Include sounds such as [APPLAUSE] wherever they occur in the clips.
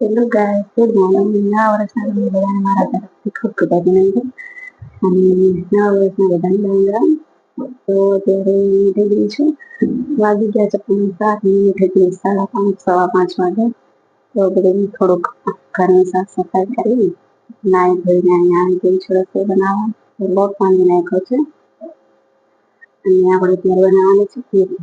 Hello guys good morning નવા વર્ષના તમને બધાને મારા તરફથી ખૂબ ખૂબ અભિનંદન અને નવા વર્ષના બધાને રામ રામ તો અત્યારે ઉઠી ગઈ છું વાગી ગયા છે પણ સાત મિનિટ એટલે સાડા પાંચ સવા પાંચ વાગે તો બધું થોડુંક ઘરની સાફ સફાઈ કરી નાઈ ધોઈને અહીંયા આવી ગઈ છું રસોઈ બનાવવા લોટ બાંધી નાખ્યો છે અને આપણે ત્યારે બનાવવાની છે પૂરી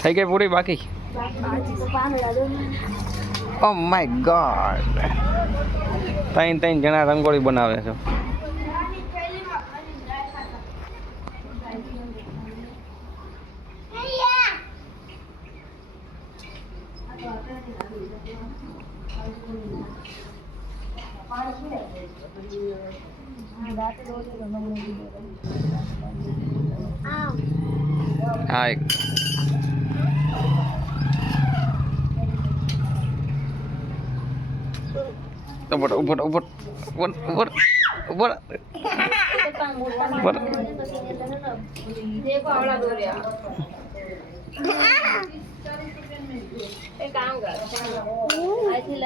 થઈ ગઈ પૂરી બાકી? ઓ માય ગોડ ત્રણ ત્રણ જણા રંગોળી બનાવે છે હા એક ઉપર ઉપર ઉપર ઉપર ઉપર ઉપર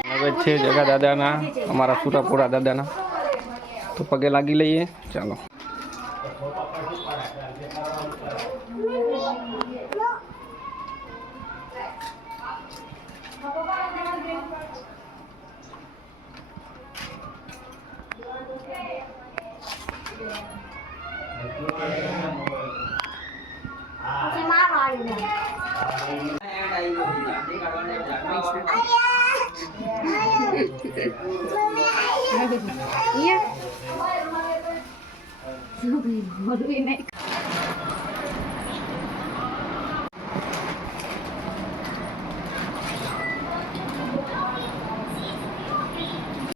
હવે છે જગા દાદાના, અમારા સુરાપુરા દાદાના. તો પગે લાગી લઈએ. ચાલો. Iya. Baru ini.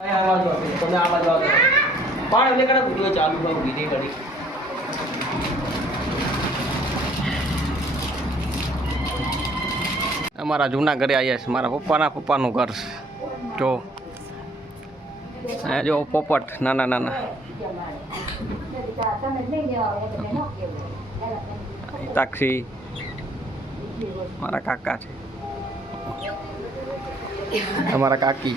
Saya awal dulu, kita awal dulu. પણ એમને કદાચ વીડિયો ચાલુ હોય વીડિયો કરી અમારા જૂના ઘરે આવ્યા છે, મારા પપ્પાના પપ્પાનું ઘર છે. જો જો પોપટ, નાના નાના. તાક્ષી મારા કાકા છે. અમારા કાકી.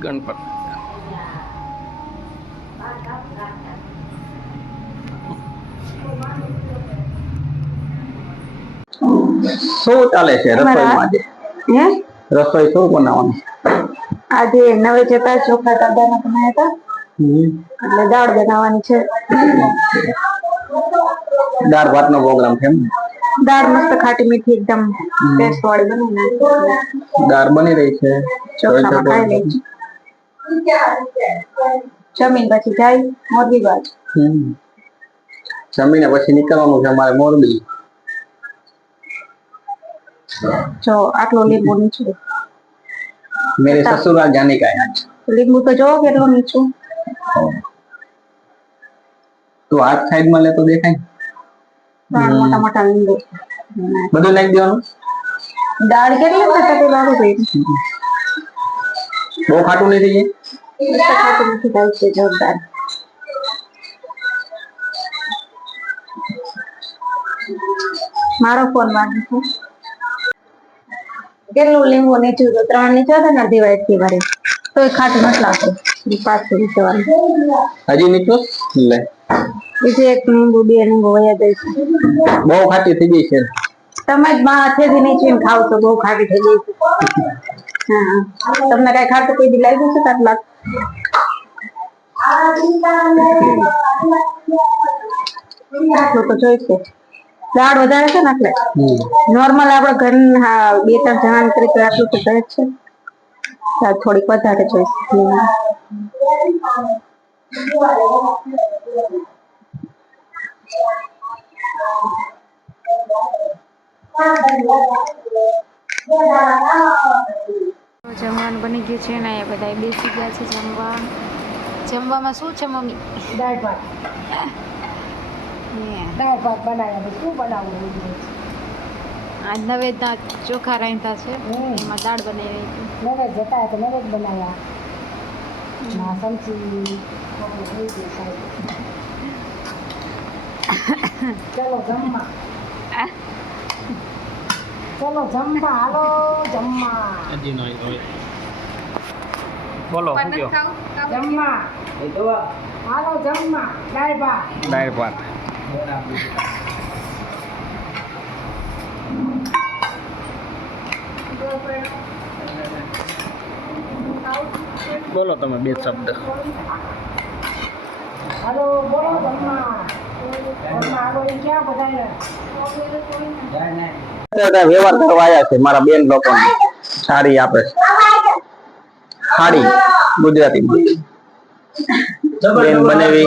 ગણપત. શું ચાલે છે? રસોઈમાં આજે રસોઈ શું બનાવવાની? આજે નવે જતા ચોખા દાદાના કમાયા હતા. એટલે દાળ બનાવવાની છે. દાળ ભાત નો પ્રોગ્રામ છે દાળ મસ્ત ખાટી મીઠી એકદમ ટેસ્ટ વાળી બની દાળ બની રહી છે. ચોખા ખાઈ લઈ જમીન પછી જાય મોરબી બાજુ. જમીને પછી નીકળવાનું છે અમારે મોરબી. જો આટલો લીંબુ નીચું मेरे ससुराल जाने का है आज લીંબુ તો જો કેટલું નીચું તો આ સાઈડ માં લે તો દેખાય ત્રણ મોટા મોટા લીંબુ બધું નાખી દેવાનું દાળ કેટલી ખટાટી વાળું થઈ બહુ ખાટું નહીં થઈ જાય ખાતું નથી થાય છે જોરદાર મારો ફોન વાગે છે કેટલું લીંબુ નીચું તો ત્રણ નીચે હતા ને અડધી વાઈટથી ભરી તોય ખાટું નથી લાગતું ઈ પાછું નીચેવાનું હજી નીકળો લે બીજું એક લીંબુ બે લીંબુ વયા જાય છે બહુ ખાટી થઈ ગઈ છે તમે જ માં હાથેથી નીચવીને ખાવ તો બહુ ખાટી થઈ ગઈ છે હા હા તમને કઈ ખાટું કોઈ દી લાગ્યું છે કાટ લાગ આટલું તો જોઈશે દાળ વધારે છે ને એટલે નોર્મલ આપણે ઘર બે ત્રણ જણા તરીકે આટલું તો જોઈએ છે. દાળ થોડીક વધારે જોઈશે. જમવાનું બની ગયું છે ને અહીંયા બધા બેસી ગયા છે જમવા. જમવામાં શું છે મમ્મી? દાળ ભાત. દાળ ભાત બનાવ્યા શું બનાવવું આ આજ નવેદના ચોખા રાંધતા છે. એમાં દાળ બનાવી નવેજ જતા તો નવેજ બનાવ્યા. ના સમજી ચલો જમવા. ચલો જમવા. હાલો જમવા. બોલો જમવા. હાલો જમવા. દાળ ભાત. દાળ ભાત. બોલો તમે બે શબ્દ. હાલો બોલો વ્યવહાર કરવા આવ્યા છે મારા બેન લોકો સાડી આપે. છે સાડી ગુજરાતીમાં. બેન બનાવી.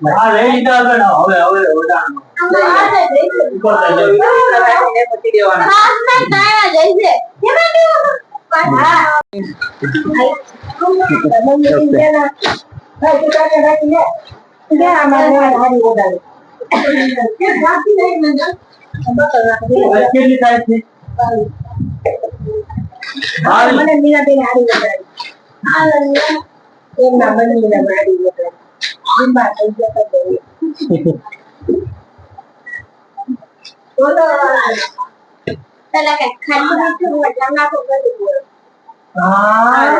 આવ્યા છે મારા બેન ને બનાવી કેવી? આવી મને મીનાબેન હારી વગાડી એમના મમ્મીને હારી વગાડી બીમાર થઈ ગયા હતા બહુ. બોલો પેલા કે ખાલી મીઠું મજા ના તો કરી બોલો હા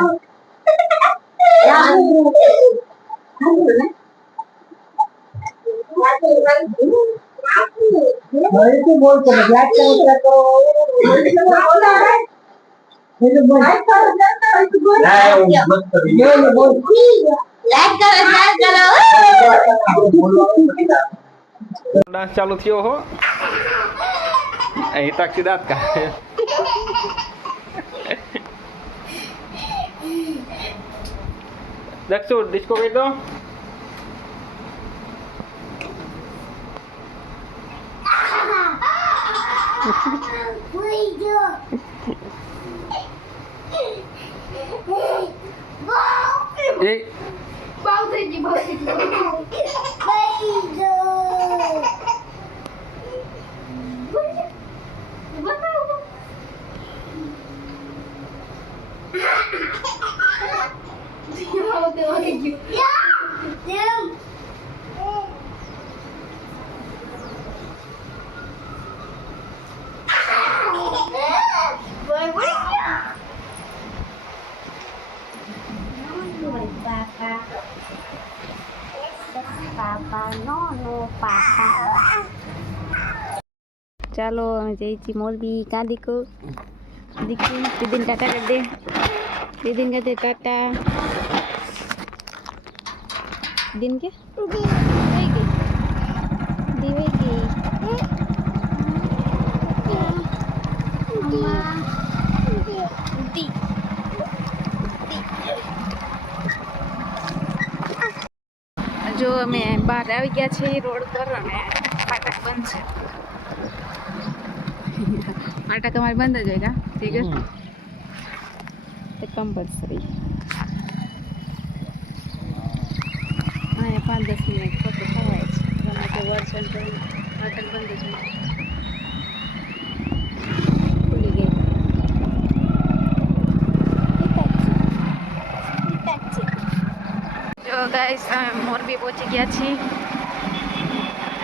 બોલ તો યાદ કરો ડાન્સ ચાલુ થયો હો. અહીં તાક્ષી દાંત કાઢે. દક્ષુ ડિસ્કો કહી દો. એ ચાલો, અમે જઈ છીએ મોરબી કાં દીકુ દીકરી દીદીને ટાટા કરી દે દીદીને દે ટાટા દીન કે? જો અમે બહાર આવી ગયા છીએ રોડ પર અને ફાટક બંધ છે. ફાટક તમારે બંધ જ હોય ઠીક છે? કમ્પલસરી અહીંયા પાંચ દસ મિનિટ ફોટો ખવાય છે. ગમે તે વર્ષન હોટલ બંધ જ હોય. જો ગાઈસ અમે મોરબી પહોંચી ગયા છીએ.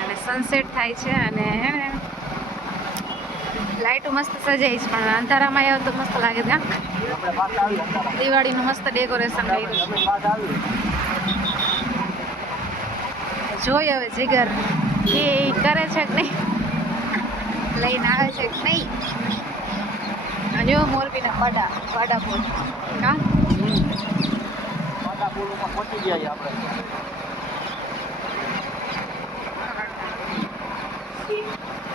અને સનસેટ થાય છે અને હે ને લાઇટો મસ્ત સજાઈ છે, પણ અંધારામાં આવ્યો તો મસ્ત લાગે હા? દિવાળીનું મસ્ત ડેકોરેશન કર્યું છે. જોઈ હવે જીગર, કે ઈ કરે છે કે નહીં? લઈને આવે છે કે નહીં? જો મોરબીના પાડા પાડા પોચ હા? પહોંચી ગયા આપણે.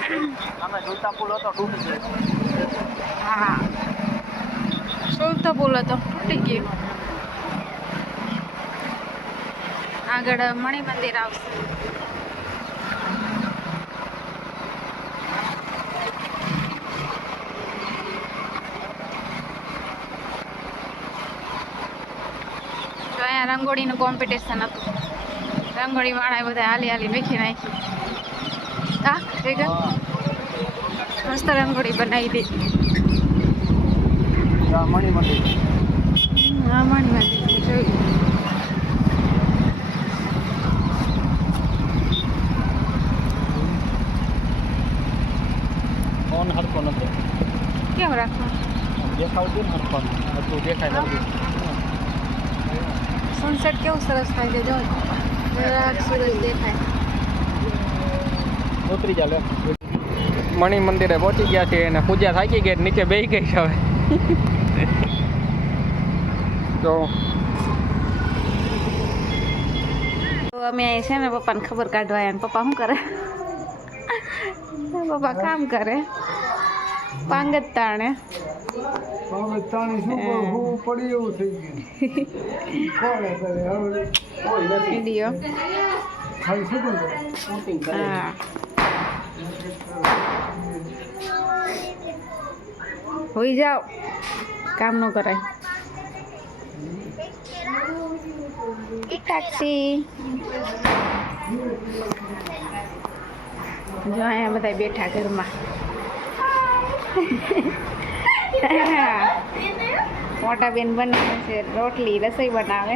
અમે જોતા પુલ હતો ડૂબી ગયો હા. સુલતો પુલ હતો, તૂટી ગયો. આગળ મણિ મંદિર આવશે. રંગોળીનું કોમ્પિટિશન હતું. રંગોળી વાળા બધા હાલી હાલી મેખી નાખી. મસ્ત રંગોળી બનાવી દીધી મણી મંદિર હા મણી મંદિર જોઈ ફોન હરકો નથી કેમ રાખવું દેખાવતું ને હરખો એટલું દેખાય નથી સનસેટ કેવું સરસ થાય છે જો જરાક સૂરજ દેખાય ઉતરી ચાલે મણી મંદિરે પહોંચી ગયા છે અને પૂજા થાકી ગઈ નીચે બેહી ગઈ છે હવે. [LAUGHS] તો અમે અહીં છે ને પપ્પાને ખબર કાઢવા આવ્યા પપ્પા શું કરે? પપ્પા કામ કરે. પાંગત તાણે. વીડિયો. હા. હોઈ જાઓ. કામ ન કરાય. ટેક્સી જો અહીંયા બધા બેઠા ઘરમાં. મોટા બેન બનાવે છે, રોટલી, રસોઈ બનાવે.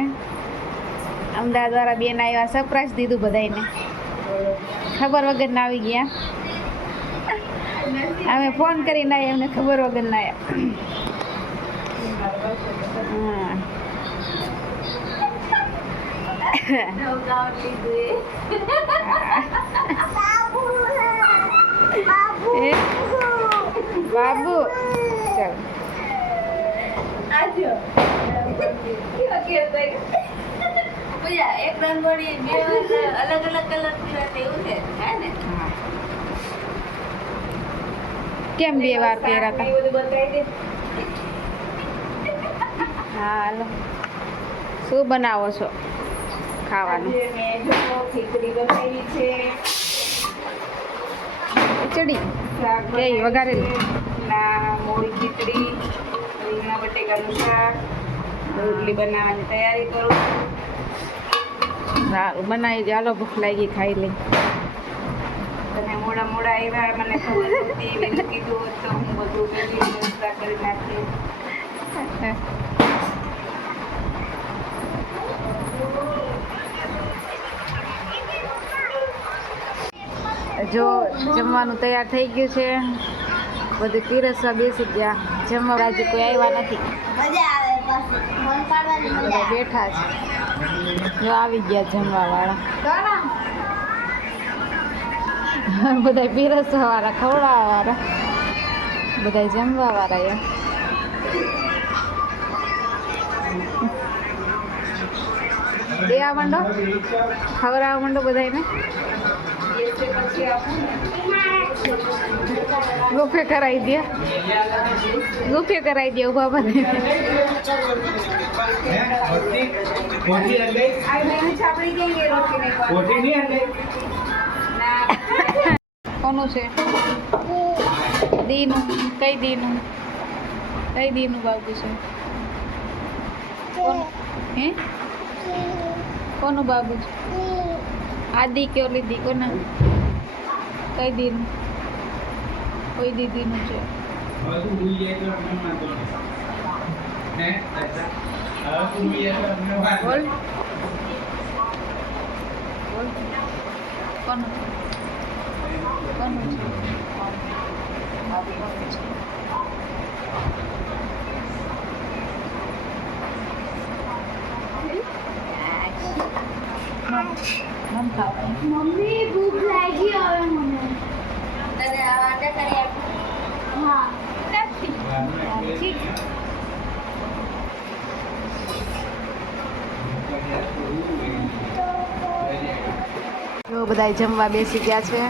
અમદાવાદ વાળા બેન આવ્યા સરપ્રાઈઝ દીધું બધાને ખબર વગર ના આવી ગયા. અમે ફોન કરીને આવ્યા એમને ખબર વગર ના આવ્યા બાબુ. ચાલ. [LAUGHS] એક રંગોળી બે અલગ અલગ કલર એવું છે હે ને? કેમ બે વાર પહેરા હતા હાલો. શું બનાવો છો ખાવાનું? ખીચડી એ છે વઘારેલી. ના મોળી ખીચડી રીંગણા બટેકાનું શાક રોટલી બનાવવાની તૈયારી કરું સારું બનાવી દે. હાલો ભૂખ લાગી ખાઈ લઈ. તમે મોડા મોડા આવ્યા મને ખબર કીધું હોત તો હું બધું વ્યવસ્થા કરી નાખી જો જમવાનું તૈયાર થઈ ગયું છે. બધું પીરસવા બેસી ગયા. જમવા બાજુ કોઈ આવ્યા નથી. બધા બેઠા છે. આવી ગયા જમવા વાળા [LAUGHS] બધા પીરસવા વાળા ખવડાવવા વાળા બધા જમવા વાળા એમ દેવા માંડો? ખવડાવવા માંડો બધાને ગુફે કરાવી દે. ગુફે કરાવી દે ઊભા બને. કોનું છે? દીનું. કઈ દીનું? કઈ દીનું બાબુ છે? હે? કોનું બાબુ છે? આદિ કે ઓલી દી? કોના? કઈ દીનું? કોઈ દીદીનું છે. બોલ. બોલ. કોનું? કોનું છે? મમ્મી ભૂખ લાગી મમ ખાવા હા જો બધા જમવા બેસી ગયા છે.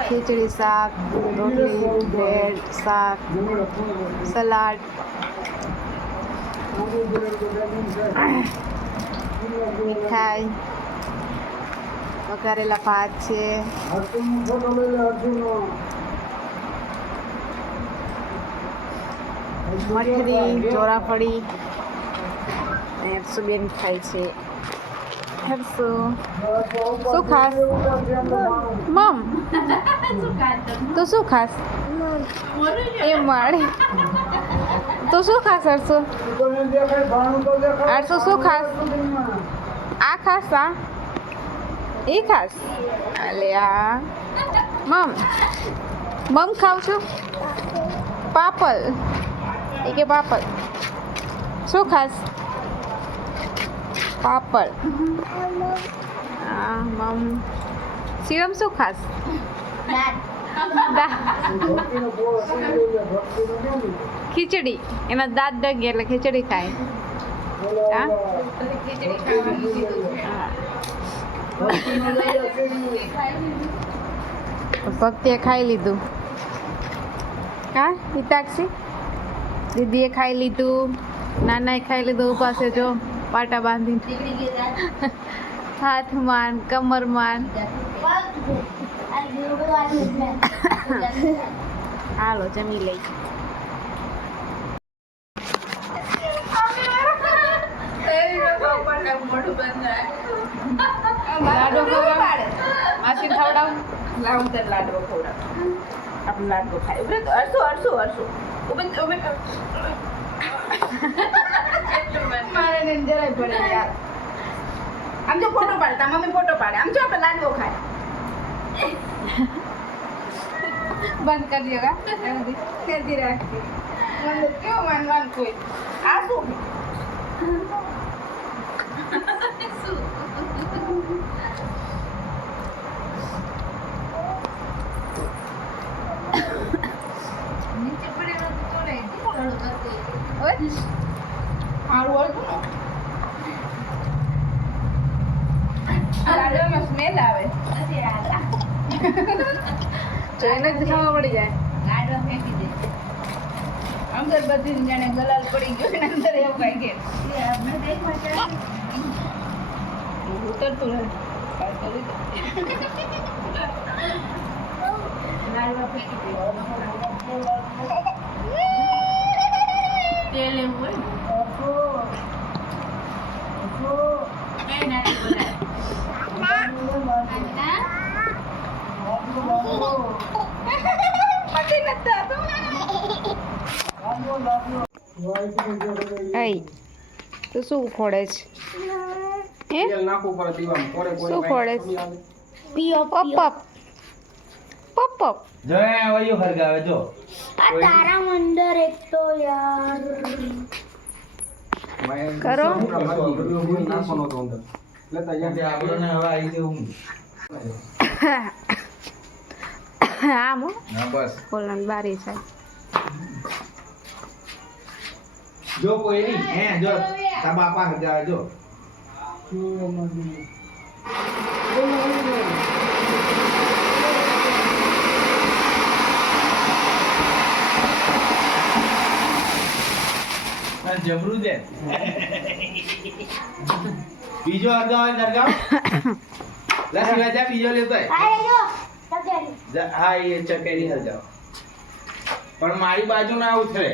ખીચડી શાક રોટલી બ્રેડ શાક સલાડ. મીઠાઈ. વઘારેલા ભાત છે. મઠરી ચોરાફળી હર્ષુબેન ખાય છે. હર્ષુ શું ખાસ? મમ. તો શું ખાસ? એ મળે તો શું ખાસ, હર્ષુ? હર્ષુ, શું ખાસ? આ ખાસ આ એ ખાસ. અલે આ મમ. મમ ખાવ છું. પાપલ એ કે પાપલ શું ખાસ? પાપડ. આ મમ. સિરમ શું ખાસ? ખીચડી. એના દાંત ડગે એટલે ખીચડી ખાય. હા? હા. ભક્તિએ ખાઈ લીધું. હા હિતાક્ષી? દીદીએ ખાઈ લીધું, નાનાએ ખાઈ લીધું ઉપાસે જો, પાટા બાંધી હાથમાં ને કમર માન હાલો, જમી લઈ લાડવો ખવડાવ માસી ખવડાવ લાડવો ખવડાવ. આપણે લાડવો ખાય ઉભરે તો અરસો અરસો, અરસું. ઉભે ઉભે મારે ને જરાય પડે યાર આમ જો ફોટો પાડે, તાર મમ્મી ફોટો પાડે. આમ જો આપણે લાડવો ખાય. બંધ કરી દેવા. કેદી રાખતી કેવું માનવાનું કોઈ? આ શું સારું હતું ને લાડવામાં સ્મેલ આવે જોઈને જ ખાવા પડી જાય અંદર બધી જાણે ગલાલ પડી ગયો એના અંદર એવું કઈ કે. ઉતરતું રહે. તેલ. આઈ તો શું ખોડે છે? હે? શું કાંઈ ખોળે? ખમી પીઓ પપ પપ. પપ જો હરગાવે જો. આ તારા મંદર એક તો યાર. કરો. હા હા. બસ. કોલન બારી છે જો કોઈ નહીં હે જો તારા બાપા હજાર જો. જબરું છે? બીજો હરગાવે દરગાવ લસી વાજા બીજો લેતો જો જા- હા એ ચકેરી હરગાવ. પણ મારી બાજુ ના ઉતરે.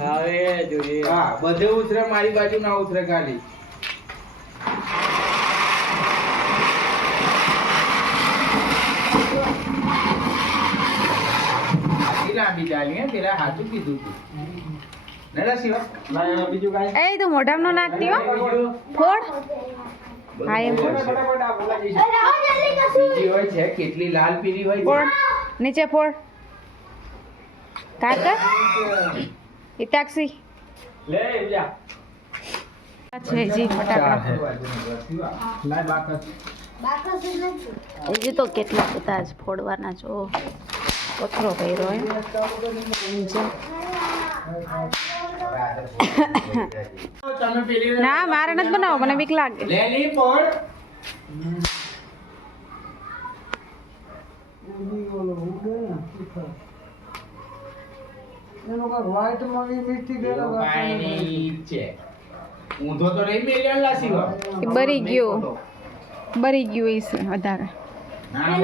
હવે જોઈએ. હા બધે ઉતરે મારી બાજુ ના ઉતરે ખાલી. પેલા હાથું કીધું એ તો મોઢામાં નો નાખતી હો ફોડ. હા એમ ફોડ. છે કેટલી લાલ પીળી હોય ફોડ. નીચે ફોડ. કાકા? એ ટેક્સી લે બીજા છે જી ફટાકડા. જ હજી તો કેટલા બધા જ ફોડવાના જો પથરો કર્યો એમ. જે. ના મારે નથી બનાવો મને બીક લાગે. લે લી પોડ એવું કાંઈ નહીં છે. ઊંધો તો રહી મેલ્યો લાસી વા એ બરી ગયું. બરી ગયો એ છે વધારે. ના એ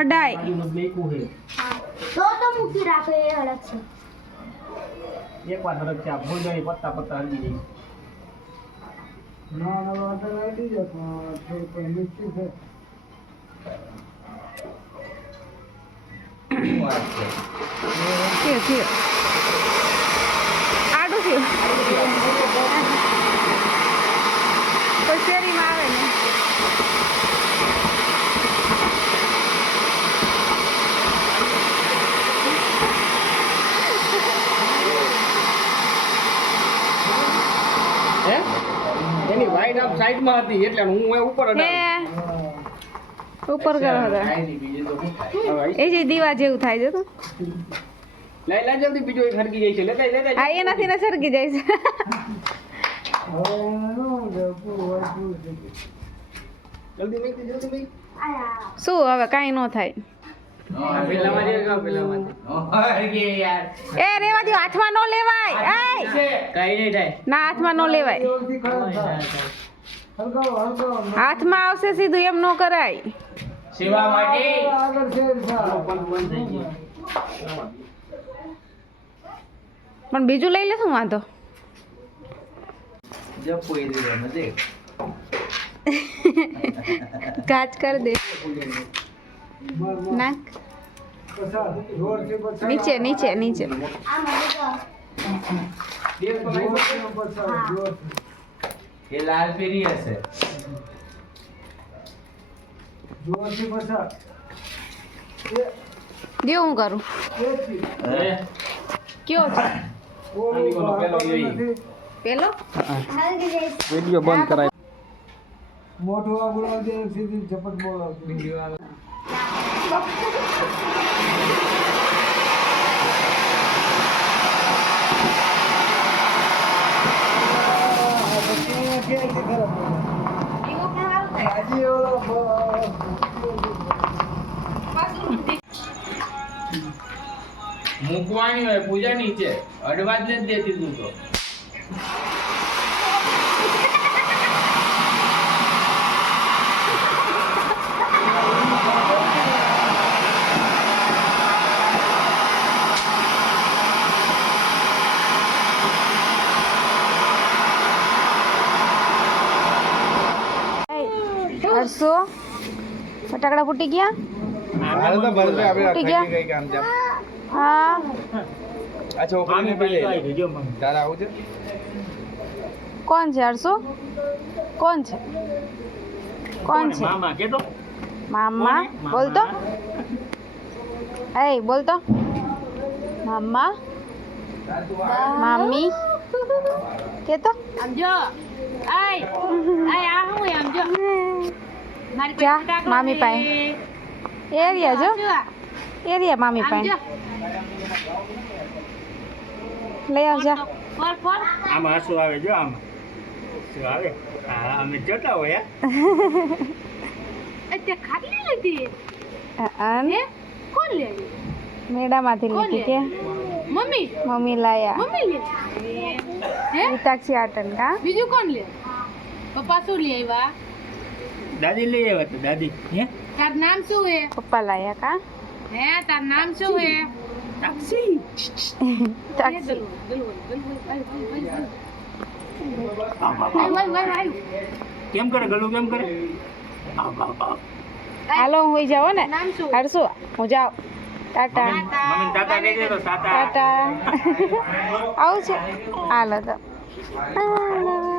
અડાય તો તો મૂકી રાખો એ અલગ છે. એક વાર હરક છે આ ભૂલ જાય પત્તા પત્તા વાત છે. થયું થયું આડું થયું તો શેરીમાં આવે ને એની વાઈટ આપ સાઈડમાં હતી એટલે હું ઉપર અડાડું. ઉપર કરો હતા કાંઈ એ જે દીવા જેવું થાય છે તો. લઈ લે જલ્દી બીજો એક સરકી જાય છે. લેતા લેતા આ એનાથી ને સરકી જાય છે. જલ્દી મેક જલ્દી મેક. શું હવે કાંઈ ન થાય. એ રેવા દો હાથમાં ન લેવાય. એય! નહીં થાય. ના હાથમાં ન લેવાય. હાથમાં આવશે સીધું એમ ન કરાય. સેવા માટે પણ બીજું લઈ લેશું વાંધો. કાચ કર દે. નાખ. નીચે નીચે નીચે. એ લાલ પેરી હશે. દે હું કરું કયો છે આની પેલો ઈ. પેલો હલ્દી જઈશ વીડિયો બંધ કરાય મોટું આ બોલાવજે સીધી ઝપટ બોલાવજે હજી ઓલો મૂકવાની હોય પૂજા નીચે. અડવા જ નથી દેતી તું તો. ફટાકડા ફૂટી ગયા? ફૂટી ગયા? હા. આ છોકરીને પેલી તારે આવું છે? કોણ છે હરસો કોણ છે? કોણ છે? મામા કેતો? મામા? બોલતો એ બોલતો મામા. મામી? કે તો જો આય આય આ હું આમ મારી પાસે મામી. પાસે. એ રહ્યા જો. આ. એરિયા મામી પાસે લઈ આવજા ફોર, ફોર. આમાં હસવું આવે જો આમ. શું આવે. હા અમે જોતા હોય અત્યારે ખાટલી લીધી અને? કોણ લે? મેળામાંથી લીધી કે? મમ્મી. મમ્મી લાયા. મમ્મી લે. હે? વિતાક્ષી આટન કા? બીજું કોણ લે? પપ્પા શું લે આવ્યા? દાદી લઈ આવ્યા તો દાદી. હે? તાર નામ શું હે? પપ્પા લાયા કા? હે તાર નામ શું હે? ટાક્સી. તાક્ષી કેમ કરે ગલું કેમ કરે? હાલો. હું હોઈ જાવ ને? નામ શું? હરસુ હું જાઉં. ટાટા. ટાટા. [LAUGHS] આવું છે. હાલો તો. હાલો.